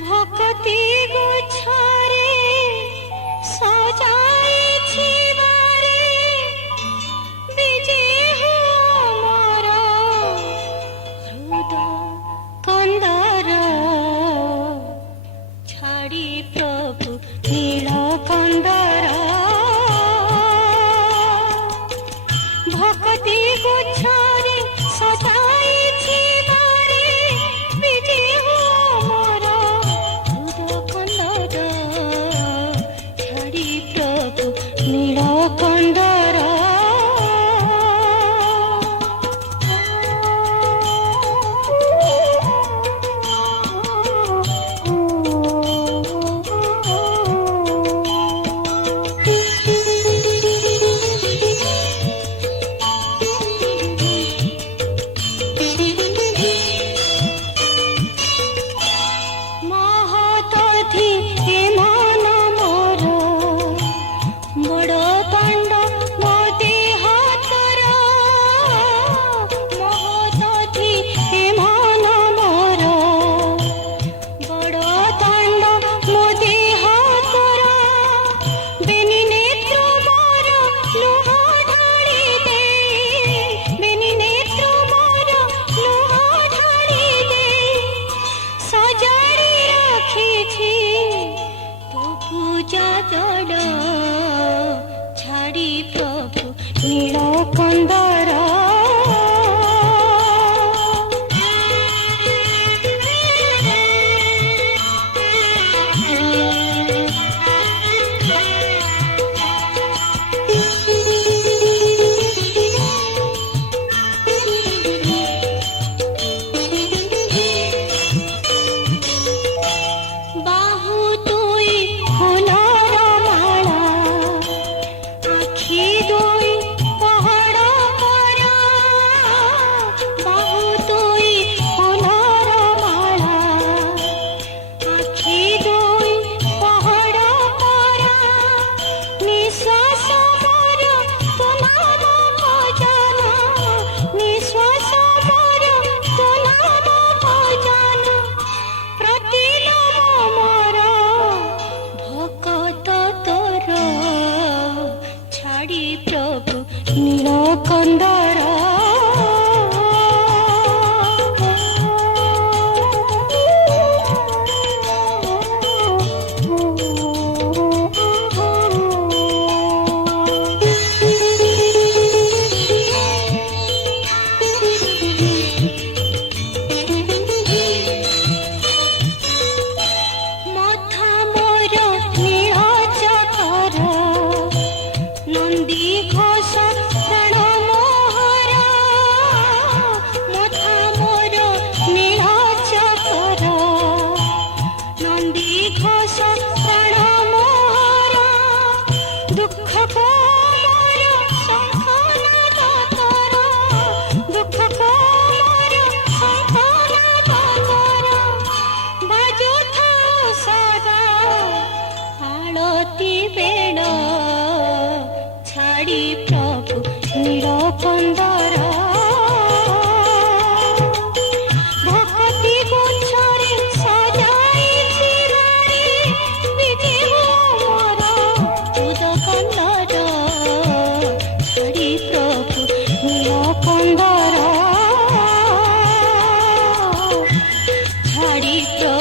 ভকতি গুছারে সজাইছি বারে বিজে মোর হৃদয় কন্দর ছাড়ি প্রভু নীল কন্দর ভকতি গুছারে সজাইছি বারে বিজে মোর হৃদয় কন্দর ছাড়ি প্রভু নীল কন্দর মহতধি এমন মোর বড় দণ্ড ମୋ ଦେହ ତୋର মহতধি এমন মোর বড় দণ্ড ମୋ দেহ ତୋର বেনি নেত্র মোর লুহ ঢাড়ি দে বেনি নেত্র মোর লুহ ঢাড়ি দে সজাড়ি রাখিছি তো পূজা জড় ছাড়ি প্রভু নীল কন্দর বাহু তুই ফুলর মালা আখি দুই পাহাড় করা বাহু তুই ফুলর মালা আখি দুই পাহাড় করা নিঃশ্বাস মোর তো নাম ভজন নিঃশ্বাস মোর তো নাম ভজন প্রতিলোম মোর ভকত তোর ছাড়ি প্রভু নীল কন্দর মাথা মোর নীল চকর নন্দী ঘোষ প্রাণ মোহর মাথা মোর নীল চকর নন্দী ঘোষ প্রাণ মোহর দুঃখ কোমর শঙ্খনাদ তোর দুঃখ কোমর শঙ্খনাদ তোর বাজুথাও সদা আଳତି বেଳ ছাড়ি প্রভু নীল কন্দর ভকতি গুচ্ছরে সজাইছি বাড়ি বিজে মোর হৃদয় কন্দর ছাড়ি প্রভু নীল কন্দর ছাড়ি প্রভু